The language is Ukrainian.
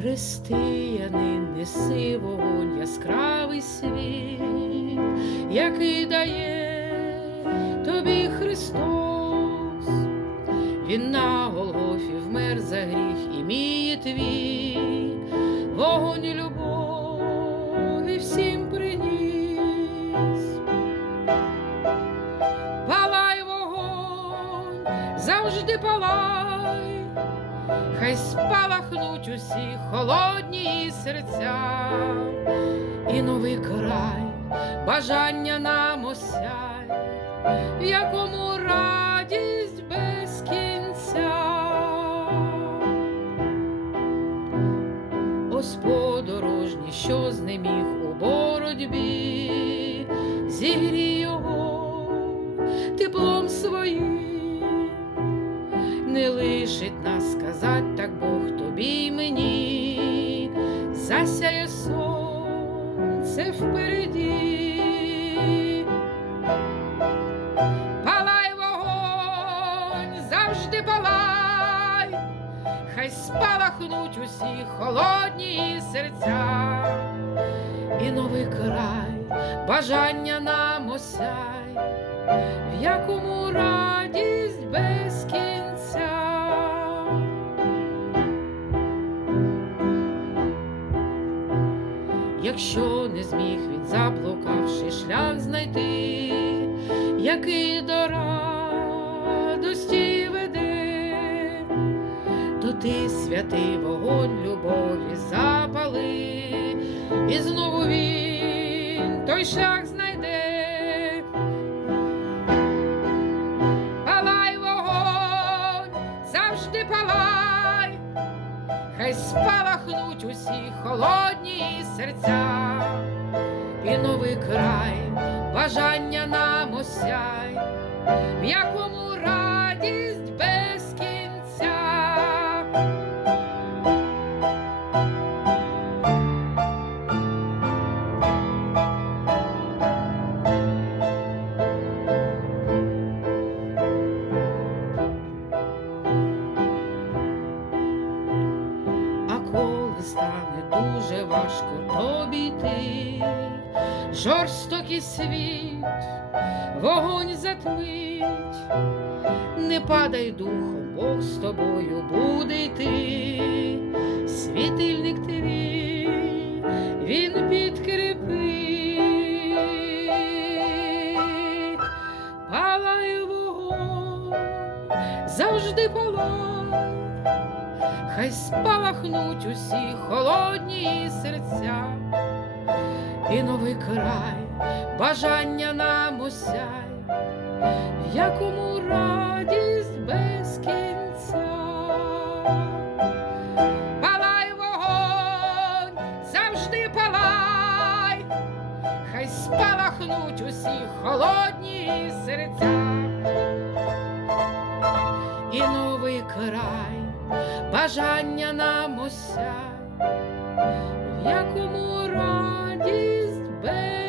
Християни, неси вогонь, яскравий світ, який дає тобі Христос, Він на Голгофі вмер за гріх і мій твій, вогонь любові всім приніс. Палай вогонь, завжди палай, хай спалахнуть усі холодні серця, і новий край, бажання нам осяй, в якому радість без кінця. Ось подорожній, що знеміг у боротьбі, зігрій його теплом своїм, не лишить нас сказать так Бог тобі й мені, засяє сонце впереді. Палай вогонь, завжди палай, хай спалахнуть усі холодні серця, і новий край, бажання нам осяй, в якому радість без кінця. Якщо не зміг він заблукавши шлях знайти, який до радості веде, то ти святий вогонь любові запали, і знову він той шлях знайде. Палай вогонь, завжди палай, усі холодні серця, і новий край, бажання нам осяй, стане дуже важко тобі йти, жорстокий світ, вогонь затмить, не падай духом, Бог з тобою буде йти, світильник твій, він підкріпить, палай вогонь, завжди палай хай спалахнуть усі холодні серця, і новий край, бажання нам осяй, в якому радість без кінця. Палай вогонь, завжди палай, хай спалахнуть усі холодні серця. І новий край, бажання нам осяй, в якому радість без.